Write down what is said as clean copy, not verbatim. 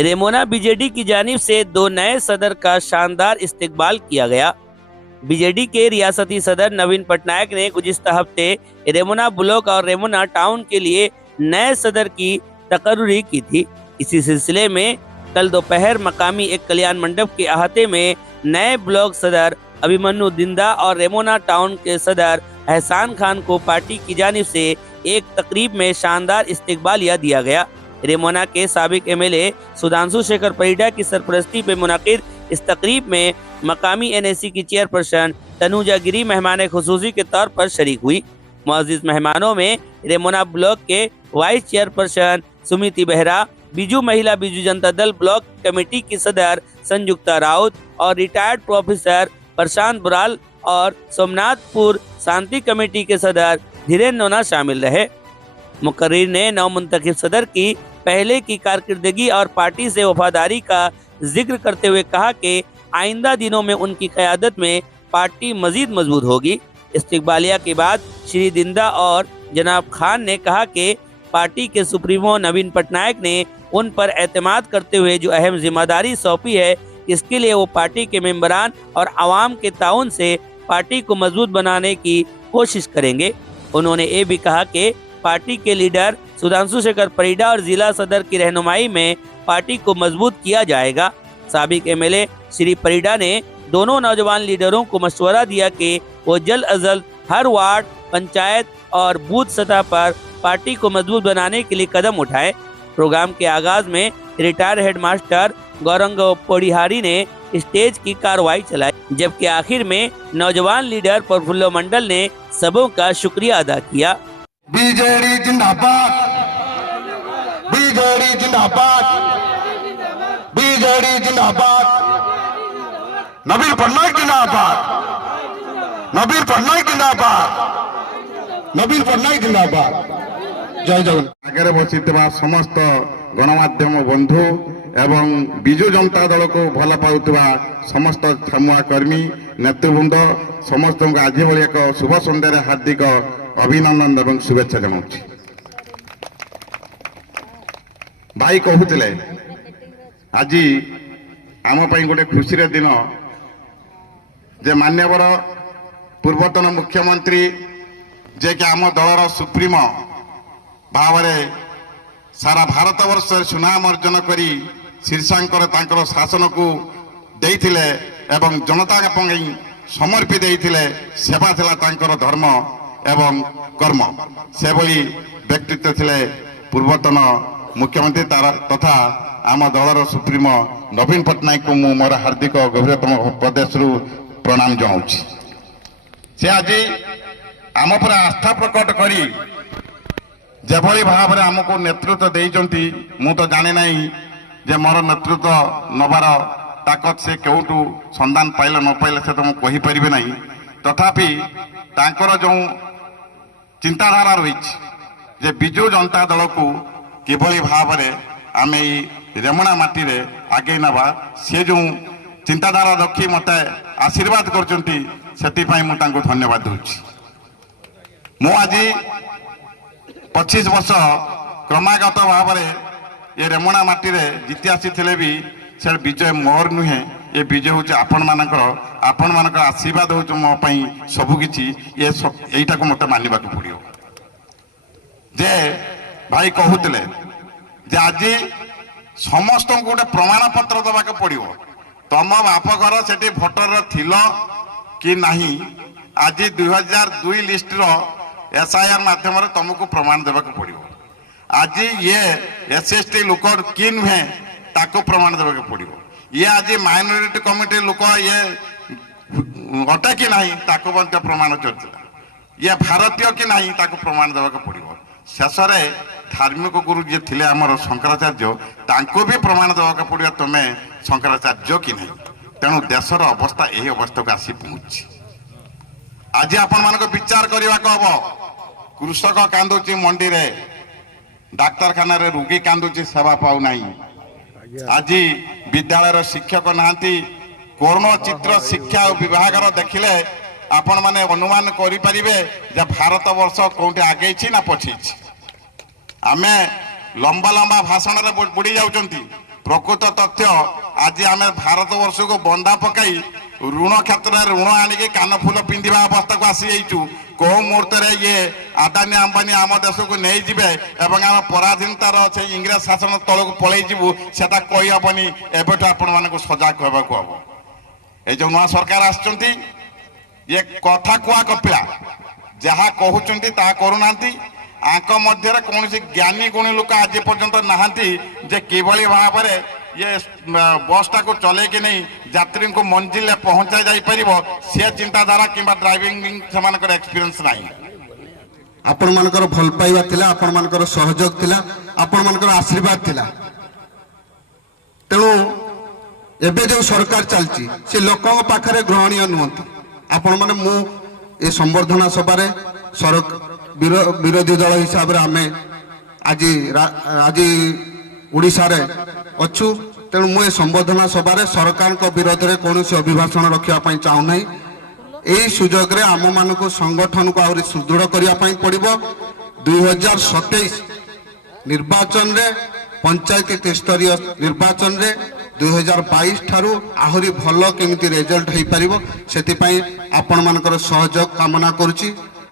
रेमोना BJD की जानिब से 2 नए सदर का शानदार इस्तकबाल किया गया। बीजेडी के रियासती सदर नवीन पटनायक ने गुज़िश्ता हफ्ते रेमोना ब्लॉक और रेमोना टाउन के लिए नए सदर की तकर्री की थी। इसी सिलसिले में कल दोपहर मकामी एक कल्याण मंडप के अहाते में नए ब्लॉक सदर अभिमन्यु दिंदा और रेमोना टाउन के सदर एहसान खान को पार्टी की जानिब से एक तकरीब में शानदार इस्तकबालिया दिया गया। रेमोना के साबिक एमएलए सुधांशु शेखर परिडा की सरपरस्ती में मुनाकिद इस तकरीब में मकामी एनएसी की चेयरपर्सन तनुजा गिरी मेहमान खुसूसी के तौर पर शरीक हुई। मुअज़्ज़िज़ मेहमानों में रेमोना ब्लॉक के वाइस चेयरपर्सन सुमिति बेहरा, बीजू महिला बीजू जनता दल ब्लॉक कमेटी की सदर संयुक्ता राउत और रिटायर्ड प्रोफेसर प्रशांत बुराल और सोमनाथपुर शांति कमेटी के सदर धीरेन्द्र नोना शामिल रहे। मुकर्रिर ने नवमुंतखब सदर की पहले की कारकर्दगी और पार्टी से वफादारी का जिक्र करते हुए कहा कि आइंदा दिनों में उनकी क़यादत में पार्टी मजीद मजबूत होगी। इस्तकबालिया के बाद श्री दिंदा और जनाब खान ने कहा कि पार्टी के सुप्रीमो नवीन पटनायक ने उन पर एतमाद करते हुए जो अहम जिम्मेदारी सौंपी है, इसके लिए वो पार्टी के मेंबरान और आवाम के ताउन से पार्टी को मजबूत बनाने की कोशिश करेंगे। उन्होंने ये भी कहा कि पार्टी के लीडर सुधांशु शेखर परिडा और जिला सदर की रहनुमाई में पार्टी को मजबूत किया जाएगा। साबिक एमएलए श्री परिडा ने दोनों नौजवान लीडरों को मशवरा दिया कि वो जल्द अज जल्द हर वार्ड, पंचायत और बूथ सतह पर पार्टी को मजबूत बनाने के लिए कदम उठाएं। प्रोग्राम के आगाज में रिटायर्ड हेडमास्टर गौरंग पोड़िहारी ने स्टेज की कार्रवाई चलाई, जबकि आखिर में नौजवान लीडर प्रफुल्ल मंडल ने सबों का शुक्रिया अदा किया। बीजेडी जिंदाबाद, बीजेडी जिंदाबाद, बीजेडी जिंदाबाद, नवीन पटनायक जिंदाबाद, नवीन पटनायक जिंदाबाद, नवीन पटनायक जिंदाबाद। जय जगन्नाथ। आगे बसिथिबा समस्त गणमाध्यम बंधु एवं बिजु जनता दल को भल पाउथिबा समस्त छमुआ कर्मी नेतृवृंद समस्त आज भली एक शुभ संध्यार हार्दिक अभिनंदन एवं शुभेच्छा जनाऊँ। भाई कहते आज आम गोटे खुशी दिन जे मान्यवर पूर्वतन मुख्यमंत्री जे कि आम दलर सुप्रीमो भाव सारा भारत वर्ष सुनाम अर्जन करी शीर्षांकर तांकर शासन को देइथिले एवं जनता समर्पित देइथिले। सेवा थिला तांकर धर्म एवं कर्म। से भली व्यक्तित्व थिले पूर्वतन मुख्यमंत्री तथा आम दलर सुप्रीमो नवीन पटनायक को मु मोर हार्दिक गभीरतम प्रदेश प्रणाम जनाऊँ। से आज आम पर आस्था प्रकट करी जेभली भाव में आमको नेतृत्व देइचंती। मु तो जाने नहीं जे मोर नेतृत्व नबार ताकत से केउटू संधान पाइल न पाइल से तो मुझे कहीपर ना। तथापि तांकर जो चिंताधारा रही जे बिजु जनता दल को किभली भाव में आम रेमणा माटी रे आगे नवा सी जो चिंताधारा रखी मत आशीर्वाद करचंती सेतिपई मु तांको धन्यवाद दूची। मु आज 25 वर्ष क्रमागत भाव में ये रेमणा माटी रे जीति आसी भी से विजय मोर नुहे। ये विजय हूँ आपण मानक आशीर्वाद हूँ मो सबकि यहीटा को मत मानवा पड़ो। जे भाई कहते जे आज समस्त को गोटे प्रमाण पत्र दवाक पड़ो। तुम बाप घर से भोटर थिल कि नहीं आज 2002 लिस्ट एसआईआर माध्यम तुमको प्रमाण देवाक पड़ो। आज ये एसएसटी लोक कि नुहे ताको प्रमाण देवाक पड़ो। ये आज माइनॉरिटी कमिटी लोक ये अटे कि नहीं ताको प्रमाण चलता। ये भारतीय कि नहीं ताको प्रमाण देवाक पड़ो। शेष में धार्मिक गुरु जी थे आमर शंकराचार्य तांको भी प्रमाण देवाक पड़ो तुम्हें शंकराचार्य कि नहीं। तेणु देशर अवस्था यही अवस्था को आसी पहुंची। आज आपण मान विचार करने को हम। कृषक कांदुची मंडी रे, डाक्तरखाना रे रोगी कांदुची सेवा पाऊ नहीं। आज विद्यालय शिक्षक नहांती। कोरोना चित्र शिक्षा विभाग देखिले आपण माने अनुमान करि परिबे जे भारत वर्ष कोठी आगे छी ना पछी छी। आमे लंबा लंबा भाषण रे बुड़ी जाउचंती प्रकृत तथ्य आज आम भारत वर्ष को बंदा पकई ऋण क्षेत्र में ऋण आणिक कानफुल पिंधा अवस्था को आसी जाइचु कौ मुहूर्त ये आदानी अंबानी आम देश को नहीं जिबे एवं आम पराधीनतार से इंग्रेज शासन तल को पलि जीवु सेटा कही हेबनी एबेठु आपण मानक सजग होबाक हम ये जो नवा सरकार आछंती ये कथा कुआ कपिला जहाँ कहते ता करूना आंक मध्य कौन ज्ञानी गुणी लोक आज पर्यंत नहांती जे किभली भाव में ये बसटा को चले कि नहीं यात्री को मंजिल पहुंचा जाई परिबो से चिंताधारा किंबा ड्राइविंग से एक्सपीरियंस नहीं आपण मानकर भल पाइबा थिला आपण मानकर सहयोग थिला आपण मानकर आशीर्वाद थिला तेणु एबे जो सरकार चलची से लोकों पाखरे ग्रहणीय नुहंती आपण माने मु ए संवर्धना सभा विरोधी दल हिसाब से आमे आज ओडिशा रे अच्छु तेणु मुझे संबोधना सभा सरकार विरोध में कौन अभिभाषण रखापी चाहूना यही सुजोग आम मान संगठन को आहरी सुदृढ़ करने पड़ो 2027 निर्वाचन रे पंचायत स्तरीय निर्वाचन रे 2022 ठारू आहरी भल केमिति रिजल्ट हो पार से आपण मान सहयोग कामना करुच्ची।